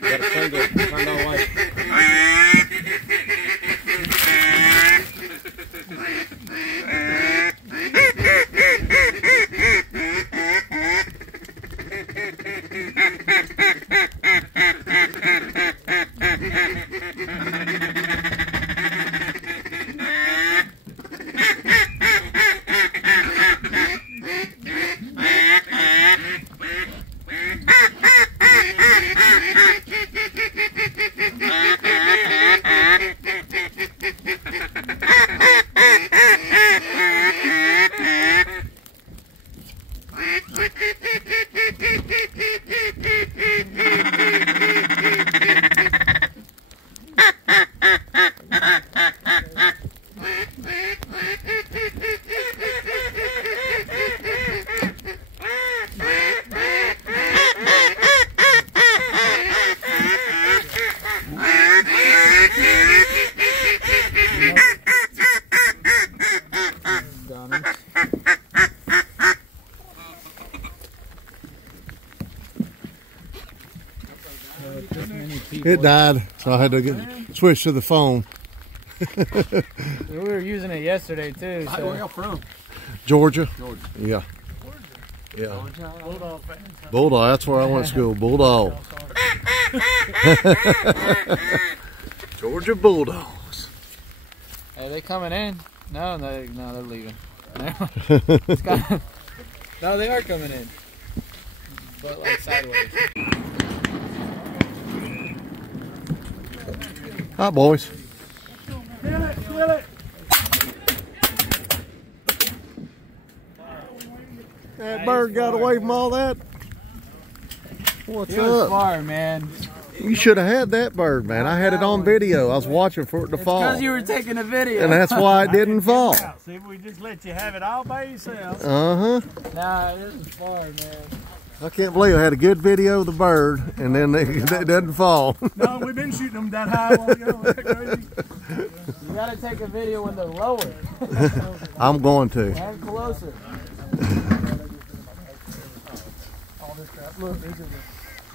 Got a single, turned on white. It died, so I had to switch to the phone. We were using it yesterday too. So. Where y'all from? Georgia. Georgia. Yeah. Yeah. Bulldog. Bulldog. That's where I went to school. Bulldog. Georgia Bulldogs. Are they coming in? No, they're leaving. No, they are coming in, but like sideways. Hi, boys. Feel it. That bird got away from all that. What's He was up? far, man. You should have had that bird, man. I had it on video. I was watching for it to fall. Because you were taking a video. And that's why it didn't fall. See if we just let you have it all by yourself. Uh-huh. Nah, this is far, man. I can't believe I had a good video of the bird, and then it doesn't fall. No, we've been shooting them that high a while ago. Isn't that crazy? You gotta take a video when they're lower. I'm going to. And closer.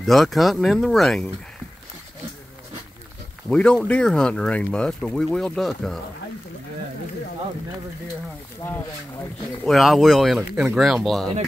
Duck hunting in the rain. We don't deer hunt in the rain much, but we will duck hunt. Yeah, I'll never deer hunt anything like this. Well, I will in a ground blind.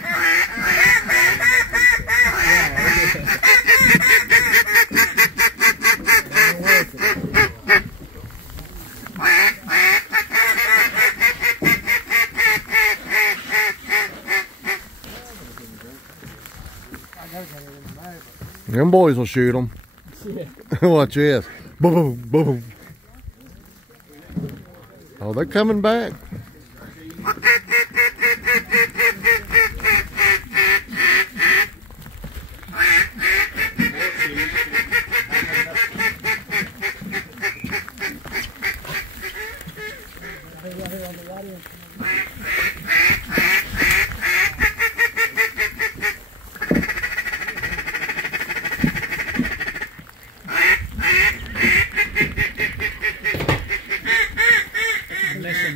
Them boys will shoot them. Yeah. Watch this. Boom, boom. Oh, they're coming back.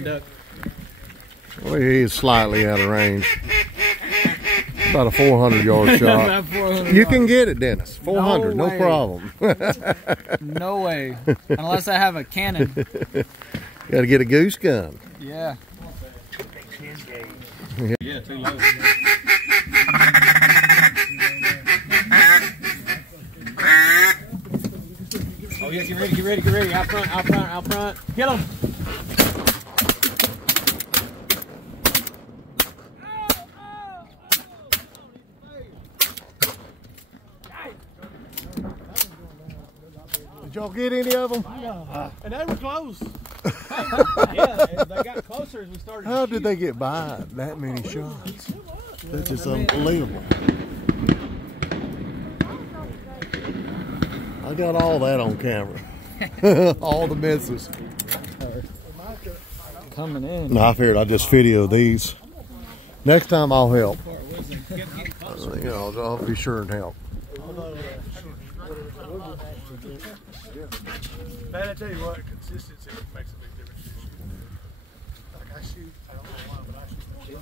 Duck. Well, he's slightly out of range. About a 400-yard shot. You can get it, Dennis. 400, no problem. No way. Unless I have a cannon. Got to get a goose gun. Yeah. Yeah, too low. Oh yeah, get ready. Out front. Get him. Did y'all get any of them? And they were close. Yeah, they got closer as we started. How did they get by that many shots? That's just unbelievable. I got all that on camera. All the misses. Coming in. No, I figured I'd just video these. Next time I'll help. I'll be sure and help. Man, I tell you what, consistency makes a big difference. Like I shoot, I don't know why, but I shoot.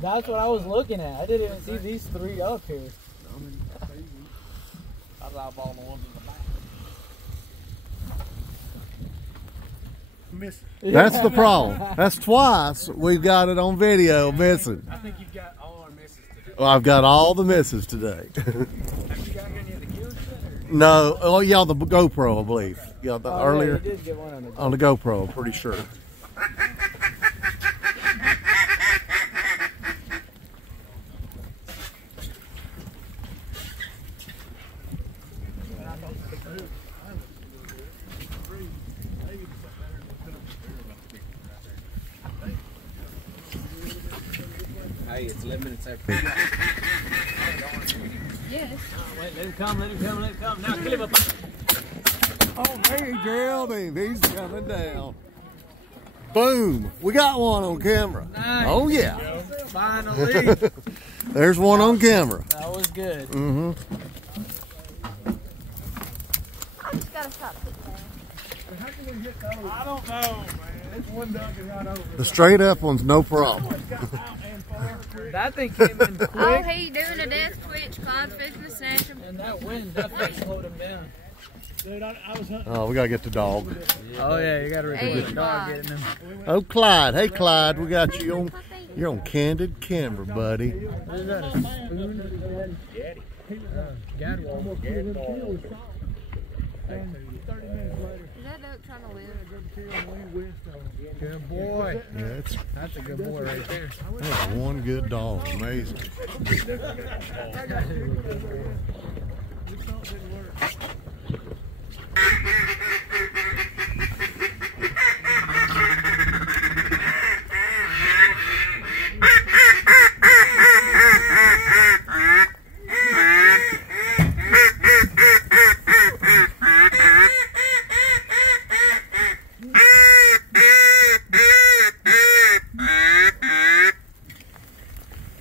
That's what I was looking at. I didn't even see these three up here. I was eyeballing the ones in the back. Miss. That's the problem. That's twice we've got it on video missing. I think you've got all our misses today. Well, I've got all the misses today. Have you got any of the kills yet? No. Oh, yeah, the GoPro, I believe. Yeah, the earlier. Yeah, you did get one On the GoPro, I'm pretty sure. Hey, it's 11 minutes after. Yes. Wait, let him come, let him come, let him come. Now kill him up. Oh, he drilled him. He's coming down. Boom. We got one on camera. Nice. Oh, yeah. Finally. There's one on camera. That was good. Mm-hmm. I just gotta stop sitting there. How can we hit those? I don't know, man. It's one duck and right over. The straight up one's no problem. It's got out and far quick. That thing came in quick. Oh, he doing a death twitch. Clyde's fixing to snatch him. And that wind definitely slowed him down. Dude, I was hunting. Oh, we got to get the dog. Oh yeah, you gotta record the dog Clyde. getting him. Oh, Clyde. Hey, Clyde. We got you on. You're on candid camera, buddy. What is that? A spoon? Gadwall. 30 minutes later, Is that duck trying to live? Good boy. Yeah, That's a good boy right there. that's one good dog. Amazing.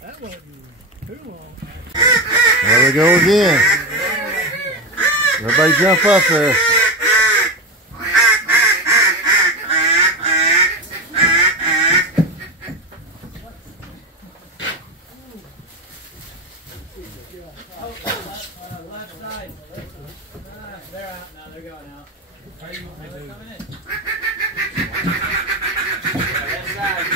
that wasn't too long. There we go again. Everybody jump up there. Left side. They're out now. They're going out. Are you coming in? Left side.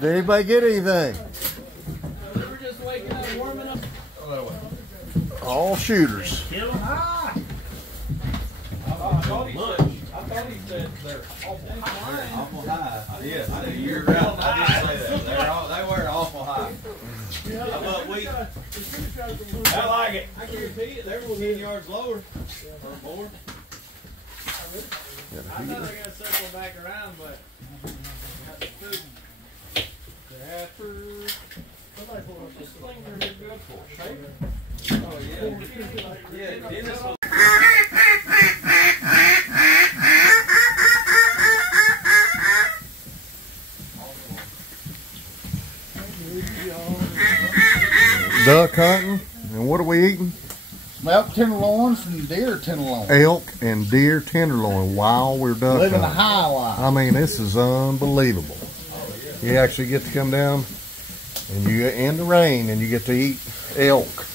Did anybody get anything? We were just waking up, warming up. All shooters. I thought he said they're awful high. Yes, you're right. I did say that. They were awful high. But I like it. I guarantee you, they're 10 yards lower or more. I thought they were going to circle back around, but got the food. This thing are good for shape. Oh yeah. Yeah, Dennis was. Duck hunting. And what are we eating? Elk tenderloins and deer tenderloin. Elk and deer tenderloin while we're duck Living the hunting. high life. I mean, this is unbelievable. You actually get to come down and you in the rain and you get to eat elk.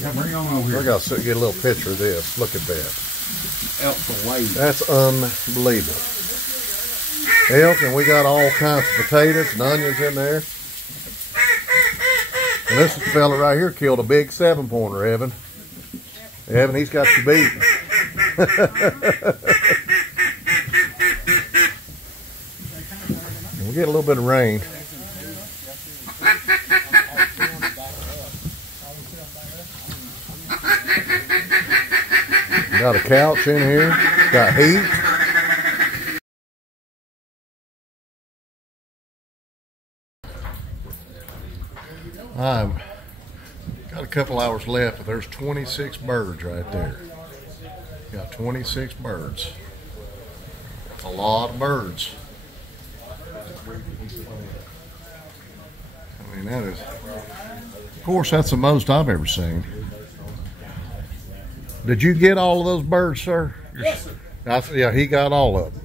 Yeah, bring on over here. I got to get a little picture of this. Look at that. Elk for weight. That's unbelievable. Elk, and we got all kinds of potatoes and onions in there. And this fella right here killed a big 7-pointer, Evan. Evan, he's got you beat. We get a little bit of rain. Got a couch in here. Got heat. I've got a couple hours left, but there's 26 birds right there. Got 26 birds. That's a lot of birds. I mean, that is, of course, that's the most I've ever seen. Did you get all of those birds, sir? Yes, sir. Yeah, he got all of them.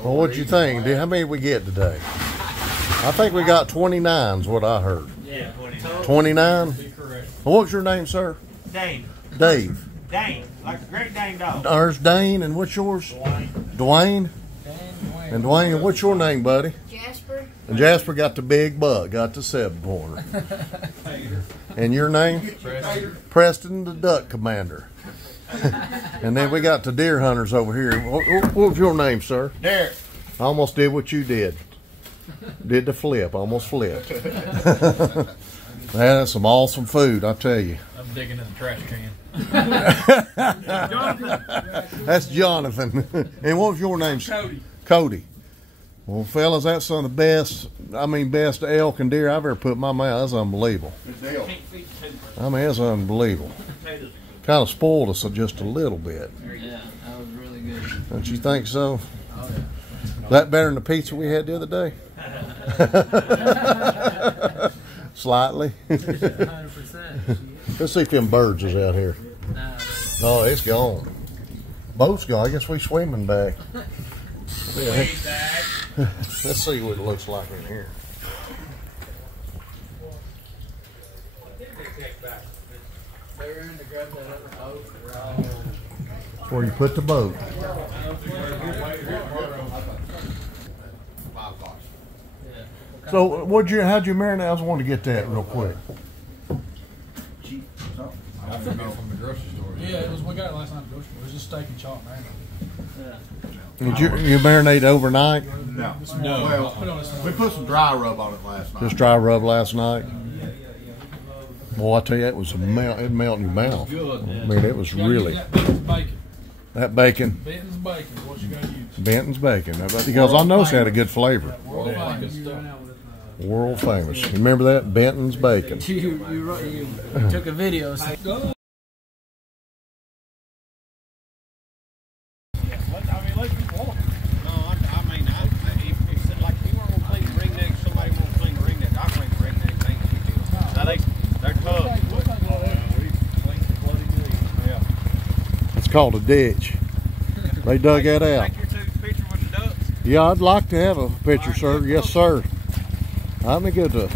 Well, what'd you think? How many did we get today? I think we got 29 is what I heard. Yeah, 29. 29? Correct. Well, what's your name, sir? Dane. Dave. Dane. Like a Great Dane dog. There's Dane, and what's yours? Dwayne. Dwayne? Dwayne. And Dwayne, what's your name, buddy? Jasper. And Jasper got the big buck, got the 7-pointer. And your name? Preston, the duck commander. And then we got the deer hunters over here. What was your name, sir? Derek. I almost did what you did. Did the flip, almost flipped. That's some awesome food, I tell you. I'm digging in the trash can. That's Jonathan. And what was your name? Cody. Cody. Well, fellas, that's some of the best, best elk and deer I've ever put in my mouth. That's unbelievable. It's Dale. That's unbelievable. Kind of spoiled us just a little bit. Yeah, that was really good. Don't you think so? Oh, yeah. That better than the pizza we had the other day? Slightly. 100%. Let's see if them birds is out here. No, it's gone. Boat's gone. I guess we swimming back. Yeah. Let's see what it looks like in here. Where you put the boat. So how'd you marinate? I just want to get that real quick. I forgot from the grocery store. Yeah, it was. We got it last night at the grocery store. It was just steak and chop, man. Did you marinate overnight? No. Well, we put some dry rub on it last night. Just dry rub last night? Boy, I tell you, it was it melt in your mouth. I mean, it was really. That bacon. Benton's bacon is what you gotta use. Benton's bacon. Because I know it had a good flavor. World famous stuff. World famous. You remember that? Benton's bacon. You took a video. So. It's called a ditch. They dug that out. Yeah, I'd like to have a picture, sir. Yes, sir. Let me get to.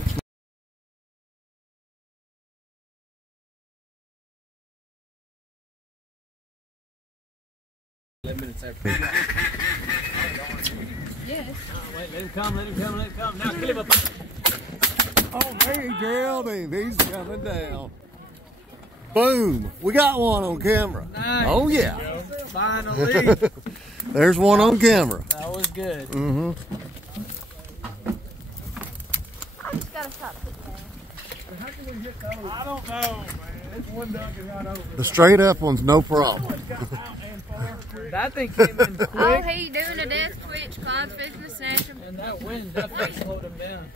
Yes. Let him come. Now kill him up. Oh, he drilled him. He's coming down. Boom. We got one on camera. Nice. Oh, yeah. Finally. There's one on camera. That was good. Mm-hmm. I just gotta stop sitting down. How can we hit those? I don't know, man. It's one duck is right over. The straight up one's no problem. That thing came in quick. Oh, he doing a death twitch. Clyde's fixing to snatch him. And that wind definitely slowed him down.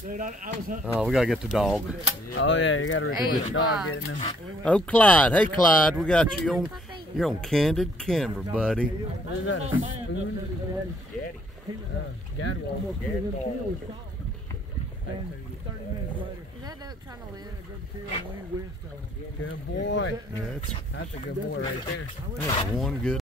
Dude, I was hunting. Oh, we gotta get the dog. Oh yeah, you gotta Hey, record the dog getting him. Oh, Clyde. Hey, Clyde. We got you on. You're on candid camera, buddy. Is that a spoon? Gadwall. Is that duck trying to live? Good boy. Yeah, That's a good boy right there. that's one good.